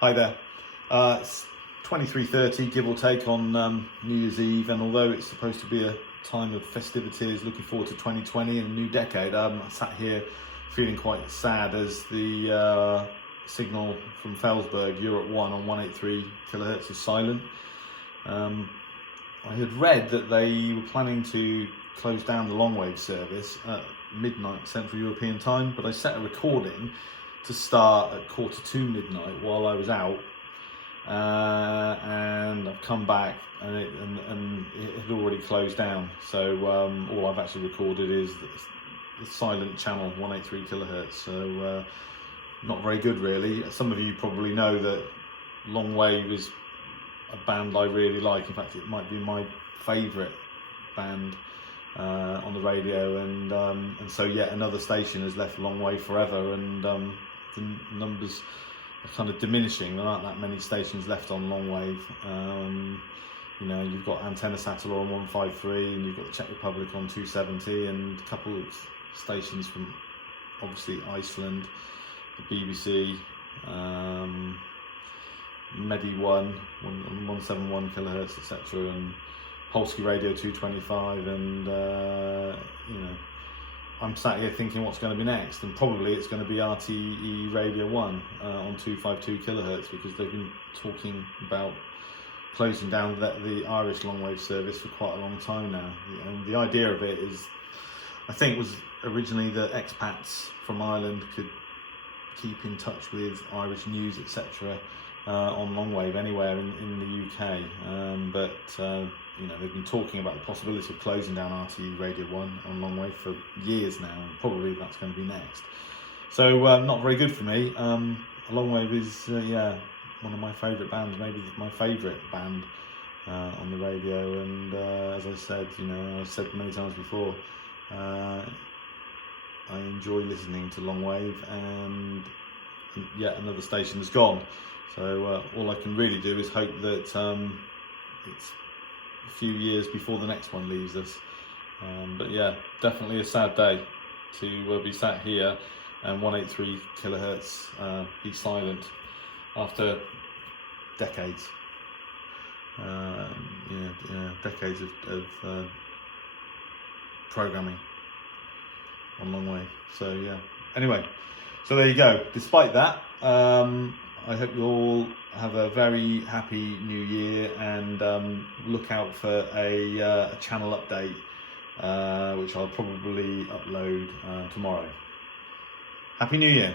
Hi there. It's 23:30, give or take, on New Year's Eve, and although it's supposed to be a time of festivities, looking forward to 2020 and a new decade, I sat here feeling quite sad as the signal from Felsberg, Europe 1 on 183 kHz is silent. I had read that they were planning to close down the Longwave service at midnight Central European time, but I set a recording to start at 1:45 midnight while I was out, and I've come back and it had already closed down. So all I've actually recorded is the silent channel 183 kHz. So not very good, really. Some of you probably know that Longwave is a band I really like. In fact, it might be my favourite band on the radio, and so yet another station has left Longwave forever, and the numbers are kind of diminishing. There aren't that many stations left on Longwave. You know, you've got Antenna Satellor on 153, and you've got the Czech Republic on 270, and a couple of stations from obviously Iceland, the BBC, Medi 1 on 171 kHz, etc., and Polski Radio 225, and you know, I'm sat here thinking what's going to be next, and probably it's going to be RTE Radio 1 on 252 kHz, because they've been talking about closing down the Irish Longwave service for quite a long time now. And the idea of it is, I think, was originally that expats from Ireland could keep in touch with Irish news, etc., on Longwave anywhere in the UK, but you know, they've been talking about the possibility of closing down RTE Radio 1 on Longwave for years now, and probably that's going to be next. So not very good for me. Longwave is yeah, one of my favourite bands, maybe my favourite band on the radio, and as I said, you know, I've said many times before, I enjoy listening to Longwave, and yet another station has gone. So all I can really do is hope that it's a few years before the next one leaves us. But yeah, definitely a sad day to be sat here and 183 kHz be silent after decades. Decades of programming on Longwave. So yeah. Anyway, so there you go. Despite that, I hope you all have a very happy new year, and look out for a channel update, which I'll probably upload tomorrow. Happy New Year.